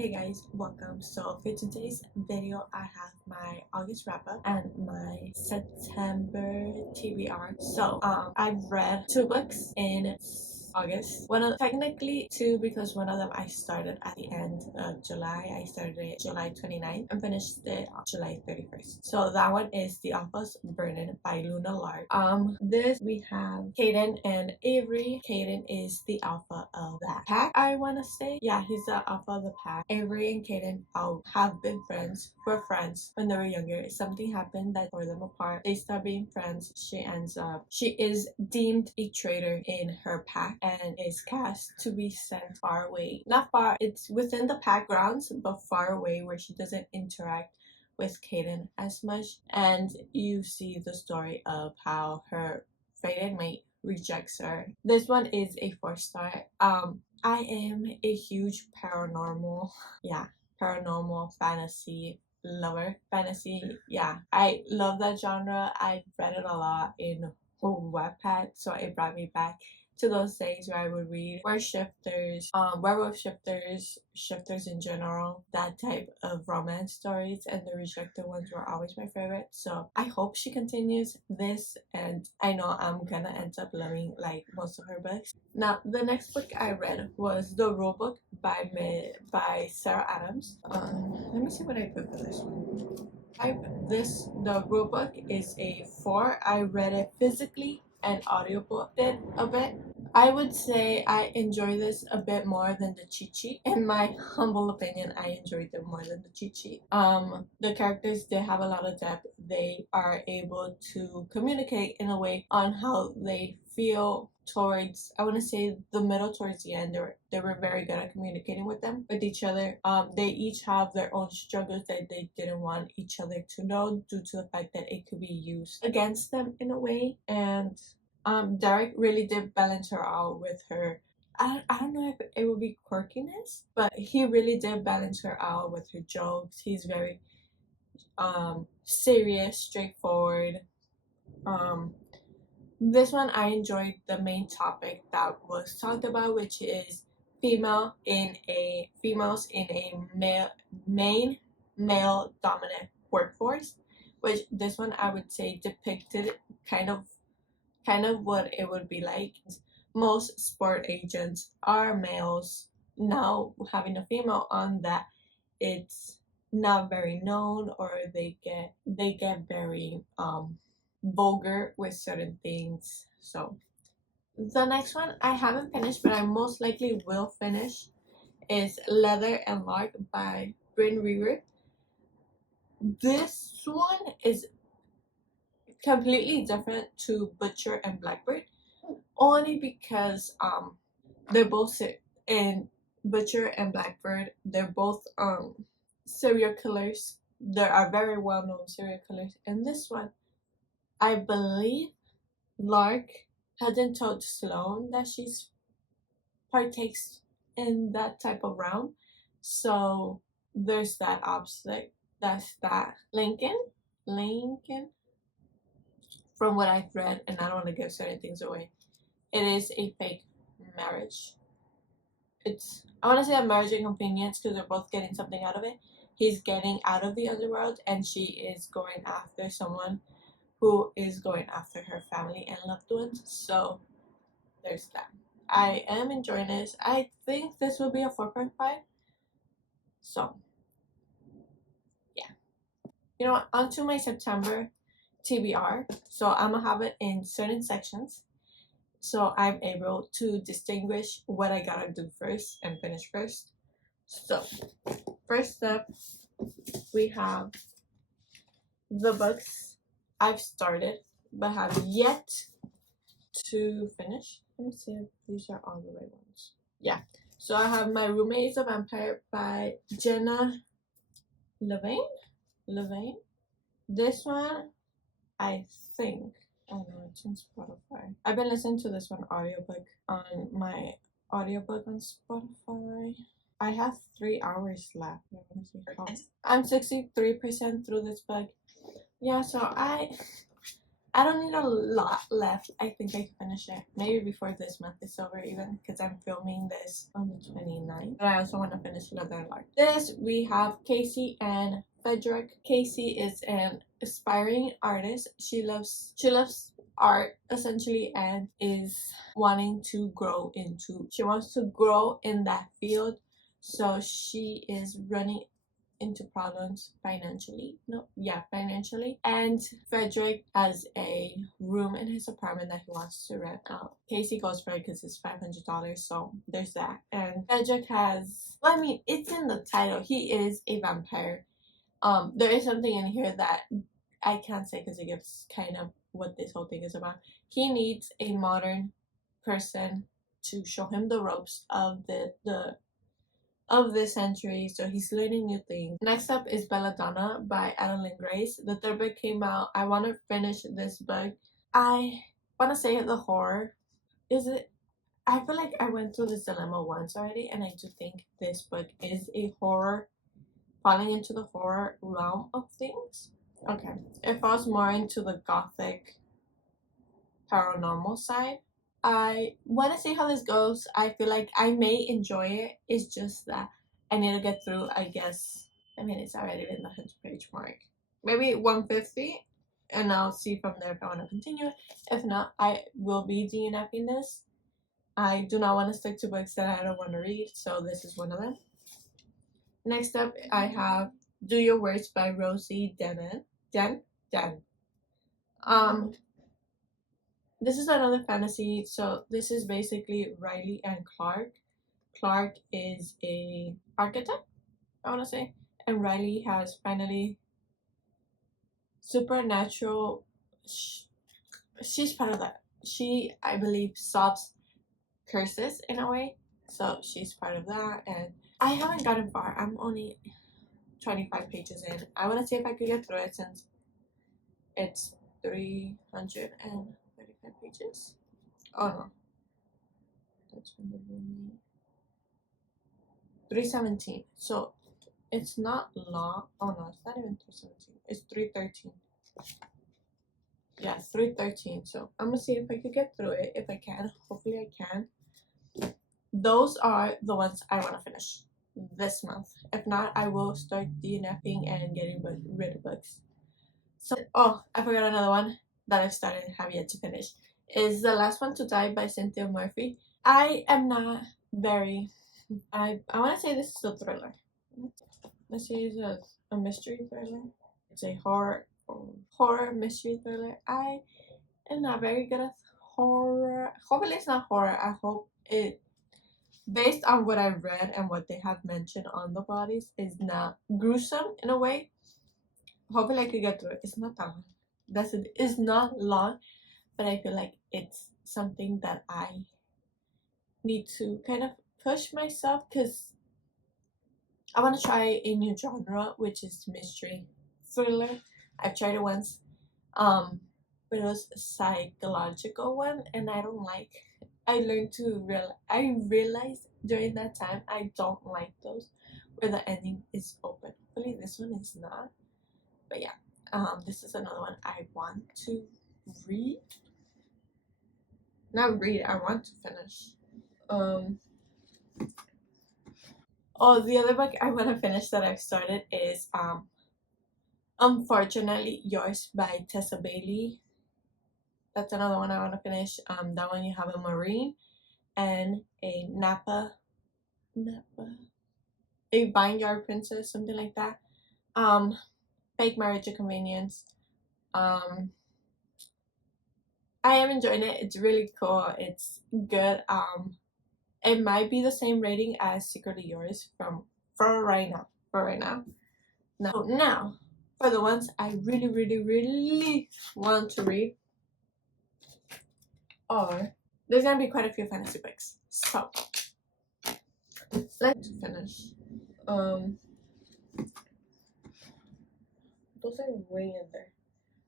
Hey guys, welcome. So for today's video, I have my August wrap up and my September TBR. So I've read two books in August. Technically two, because one of them I started at the end of July. I started it July 29th and finished it on July 31st. So that one is The Alpha's Burden by Luna Lark. This we have Caden and Avery. Caden is the alpha of that pack, I want to say. Yeah, he's the alpha of the pack. Avery and Caden have been friends. Were friends when they were younger. Something happened that tore them apart. They start being friends. She is deemed a traitor in her pack and is cast to be sent far away. Not far, it's within the pack grounds, but far away where she doesn't interact with Caden as much. And you see the story of how her fated mate rejects her. This one is a 4-star. I am a huge paranormal fantasy lover. I love that genre. I've read it a lot in Wattpad, so it brought me back to those days where I would read werewolf shifters in general, that type of romance stories, and the rejected ones were always my favorite. So I hope she continues this, and I know I'm gonna end up loving like most of her books. Now, the next book I read was The Rulebook by Sarah Adams. Let me see what I put for this one. The rulebook is a 4. I read it physically and audiobook it a bit. I would say I enjoy this a bit more than the cheat sheet. In my humble opinion, I enjoyed them more than the cheat sheet. The characters, they have a lot of depth. They are able to communicate in a way on how they feel towards, I want to say, the middle towards the end. They were very good at communicating with each other. They each have their own struggles that they didn't want each other to know, due to the fact that it could be used against them in a way. And Derek really did balance her out with her, I don't know if it would be quirkiness, but he really did balance her out with her jokes. He's very serious, straightforward. This one I enjoyed the main topic that was talked about, which is females in a male dominant workforce, which this one I would say depicted kind of what it would be like. Most sport agents are males. Now having a female on that, it's not very known, or they get very vulgar with certain things. So the next one I haven't finished, but I most likely will finish, is Leather and Lark by Bryn Reaver. This one is completely different to Butcher and Blackbird, only because they're both in Butcher and Blackbird, they're both serial killers. There are very well-known serial killers. In this one, I believe Lark hadn't told Sloane that she's partakes in that type of realm, so there's that obstacle. That's that. Lincoln, from what I've read, and I don't want to give certain things away, it is a fake marriage. I want to say a marriage inconvenience, because they're both getting something out of it. He's getting out of the underworld, and she is going after someone who is going after her family and loved ones. So there's that. I am enjoying this. I think this will be a 4.5. So yeah. You know what? On to my September TBR. So I'm gonna have it in certain sections, so I'm able to distinguish what I gotta do first and finish first. So first up, we have the books I've started but have yet to finish. Let me see if these are all the right ones. Yeah. So I have My Roommate is a Vampire by Jenna Levine. This one, I think, I know it's on Spotify. I've been listening to this one audiobook on my audiobook on Spotify. I have 3 hours left. I'm 63% through this book. Yeah, so I don't need a lot left. I think I can finish it maybe before this month is over, even because I'm filming this on the 29th. But I also want to finish another like this. We have Casey and Frederick. Casey is an aspiring artist. She loves art essentially and is wanting to grow into. She wants to grow in that field, so she is running into problems financially. No, yeah, financially. And Frederick has a room in his apartment that he wants to rent out. Casey goes for it because it's $500, so there's that. And Frederick has, well, I mean, it's in the title. He is a vampire. There is something in here that I can't say because it gives kind of what this whole thing is about. He needs a modern person to show him the ropes of this century, so he's learning new things. Next up is Belladonna by Adeline Grace. The third book came out. I want to finish this book. I want to say the horror. Is it? I feel like I went through this dilemma once already, and I do think this book is a horror, falling into the horror realm of things. Okay, it falls more into the gothic paranormal side. I want to see how this goes. I feel like I may enjoy it. It's just that I need to get through, I guess. I mean, it's already been the 100-page mark. Maybe 150, and I'll see from there if I want to continue. If not, I will be DNFing this. I do not want to stick to books that I don't want to read, so this is one of them. Next up, I have Do Your Worst by Rosie Den. This is another fantasy. So this is basically Riley and Clark. Clark is a architect, I want to say, and Riley has finally supernatural. She's part of that. She, I believe, solves curses in a way. So she's part of that, and I haven't gotten far. I'm only 25 pages in. I want to see if I could get through it since it's 335 pages. Oh no, that's from the roommate. 317. So it's not long. Oh no, it's not even 317. It's 313. Yeah, 313. So I'm gonna see if I could get through it. If I can, hopefully I can. Those are the ones I want to finish this month. If not, I will start DNFing and getting rid of books. So, oh, I forgot another one that I've started and have yet to finish. Is The Last One to Die by Cynthia Murphy. I am not very. I want to say this is a thriller. Let's say it's a mystery thriller. It's a horror mystery thriller. I am not very good at horror. Hopefully it's not horror. I hope it, based on what I've read and what they have mentioned on the bodies, is not gruesome in a way. Hopefully I could get through it. It's not that long. That's it. It's not long, but I feel like it's something that I need to kind of push myself because I want to try a new genre, which is mystery thriller. I've tried it once, but it was a psychological one, and I don't like. I realized during that time I don't like those where the ending is open. Hopefully this one is not. But yeah, this is another one I want to read. Not read. I want to finish. Oh, the other book I want to finish that I've started is Unfortunately Yours by Tessa Bailey. That's another one I want to finish. That one you have a Marine and a a Vineyard Princess, something like that. Fake Marriage of Convenience. I am enjoying it. It's really cool. It's good. It might be the same rating as Secretly Yours for right now. Now, for the ones I really, really, really want to read, or there's gonna be quite a few fantasy books. So let's finish. Those are way in there.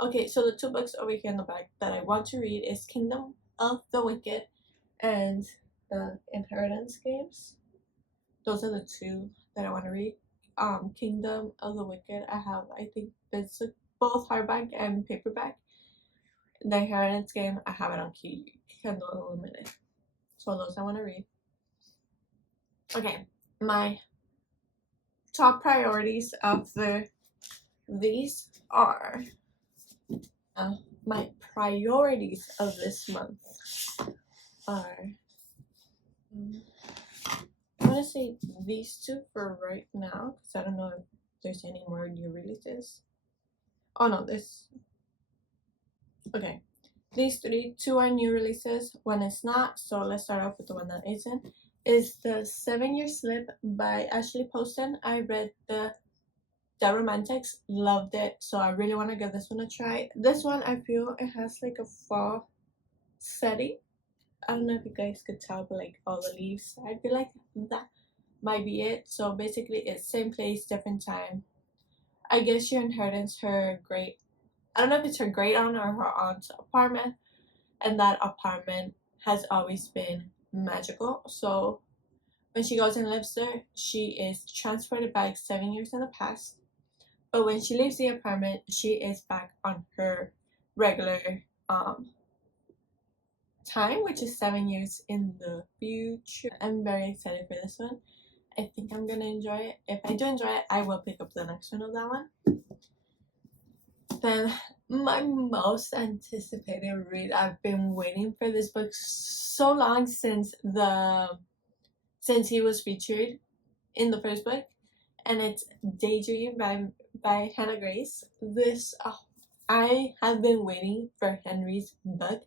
Okay, so the two books over here in the back that I want to read is Kingdom of the Wicked and the Inheritance Games. Those are the two that I want to read. Kingdom of the Wicked, I have, I think it's both hardback and paperback, The Inheritance Game, I have it on Kindle Unlimited. So those I want to read. Okay, my top priorities of these are my priorities of this month are I'm gonna say these two for right now because I don't know if there's any more new releases. Oh no, this okay. These two are new releases. One is not, so let's start off with the one that isn't. Is the 7-Year Slip by Ashley Poston. I read the Romantics, loved it, so I really want to give this one a try. This one, I feel it has like a fall setting. I don't know if you guys could tell, but like all the leaves, I feel like that might be it. So basically, it's same place, different time. I guess she inherits her great, I don't know if it's her great aunt or her aunt's apartment, and that apartment has always been magical. So when she goes and lives there, she is transported back 7 years in the past. But when she leaves the apartment, she is back on her regular time, which is 7 years in the future. I'm very excited for this one. I think I'm gonna enjoy it. If I do enjoy it, I will pick up the next one of that one. Then my most anticipated read, I've been waiting for this book so long since he was featured in the first book, and it's Daydream by Hannah Grace. I have been waiting for Henry's book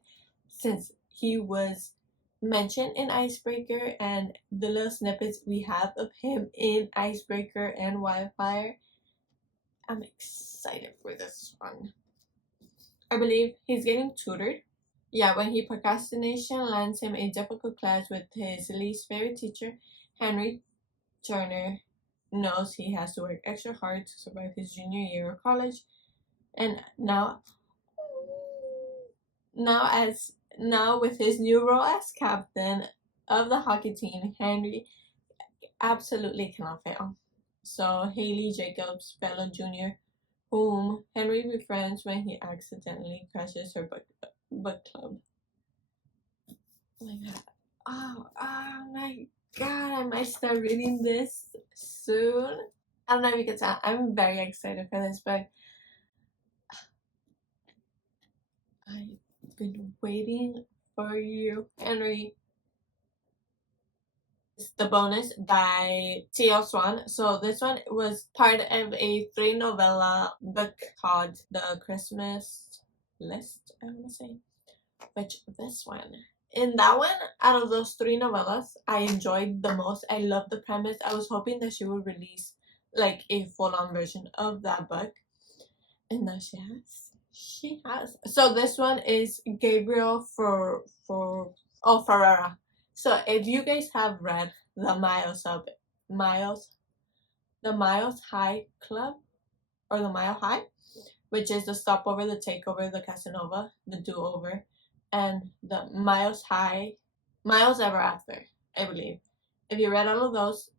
since he was mentioned in Icebreaker, and the little snippets we have of him in Icebreaker and Wildfire. I'm excited for this one. I believe he's getting tutored. Yeah, when he procrastination lands him a difficult class with his least favorite teacher, Henry Turner knows he has to work extra hard to survive his junior year of college. And now with his new role as captain of the hockey team, Henry absolutely cannot fail. So Haley Jacobs, fellow junior, whom Henry befriends when he accidentally crashes her book club. Oh my god. Oh my god, I might start reading this soon. I don't know if you can tell, I'm very excited for this book. I've been waiting for you, Henry. It's The Bonus by T.L. Swan. So this one was part of a 3-novella book called The Christmas List, I want to say. Which this one, in that one, out of those 3 novellas, I enjoyed the most. I love the premise. I was hoping that she would release like a full-on version of that book, and now she has. So this one is Gabriel Ferrara. So if you guys have read the Miles High Club, or the Mile High, which is the Stopover, the Takeover, the Casanova, the Do-Over, and the Miles Ever After, I believe. If you read all of those,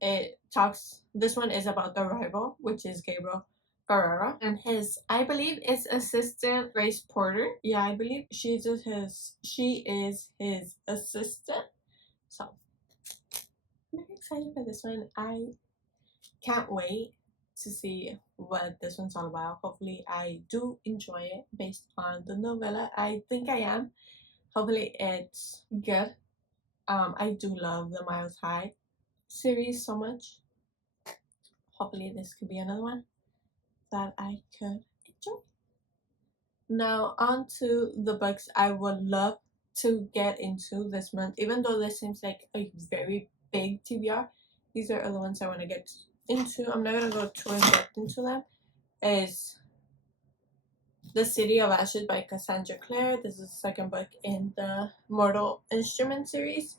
this one is about the rival, which is Gabriel Ferrara, and I believe, is assistant Grace Porter. Yeah, I believe she is his assistant. So I'm very excited for this one. I can't wait to see what this one's all about. Hopefully I do enjoy it based on the novella. I think I am. Hopefully it's good. I do love the Miles High series so much. Hopefully this could be another one that I could enjoy. Now on to the books I would love to get into this month. Even though this seems like a very big TBR, these are the ones I want to get into. I'm not going to go too in depth into them. Is The City of Ashes by Cassandra Clare. This is the second book in the Mortal Instrument series.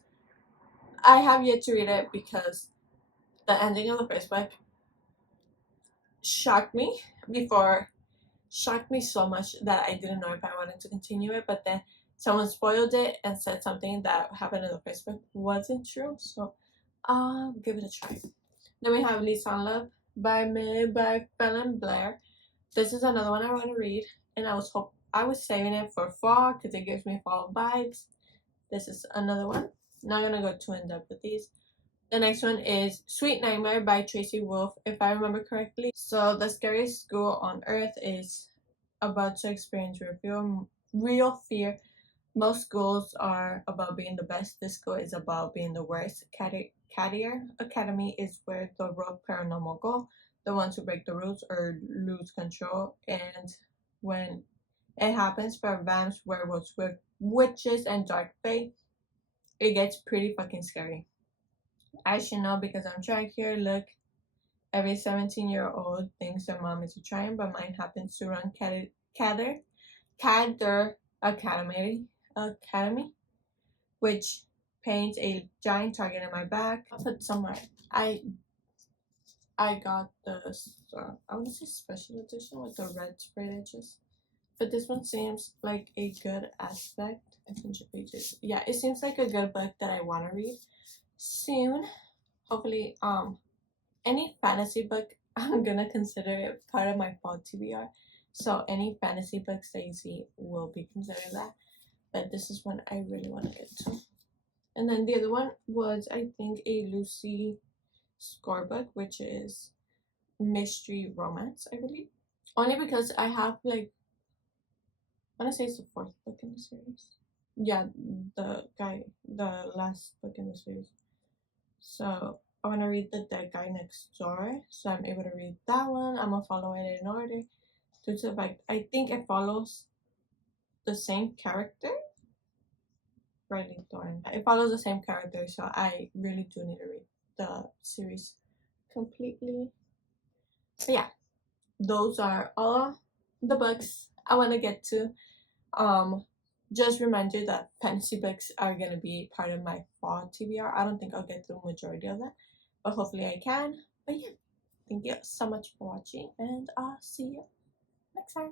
I have yet to read it because the ending of the first book shocked me so much that I didn't know if I wanted to continue it, but then someone spoiled it and said something that happened in the first book wasn't true, so I'll give it a try. Then we have Lisa on Love by Fallon Blair. This is another one I want to read, and I was I was saving it for fall because it gives me fall vibes. This is another one. Not gonna go too in depth with these. The next one is Sweet Nightmare by Tracy Wolf, if I remember correctly. So the scariest school on earth is about to experience real fear. Most schools are about being the best. This school is about being the worst. Cadier Academy is where the rogue paranormal go, the ones who break the rules or lose control. And when it happens for vamps, werewolves, witches, and dark fae, it gets pretty fucking scary. I should know because I'm track here. Look, every 17-year-old thinks their mom is a trying, but mine happens to run Cadder Academy, which paints a giant target in my back. I'll put somewhere. I got the I want to say special edition with the red sprayed edges, but this one seems like a good aspect. I think pages. Yeah, it seems like a good book that I want to read soon. Hopefully, any fantasy book, I'm gonna consider it part of my fall TBR. So any fantasy books that you see will be considered that. But this is one I really want to get to. And then the other one was, I think, a Lucy Score book, which is mystery romance, I believe. Only because I have like, I want to say it's the fourth book in the series. Yeah, the last book in the series. So I want to read The Dead Guy Next Door, so I'm able to read that one. I'm gonna follow it in order due to the fact I think it follows the same character. Riley Thorne. It follows the same character, so I really do need to read the series completely. But yeah, those are all the books I want to get to. Just remind you that fantasy books are gonna be part of my fall TBR. I don't think I'll get through majority of that, but hopefully I can. But yeah, thank you so much for watching, and I'll see you next time.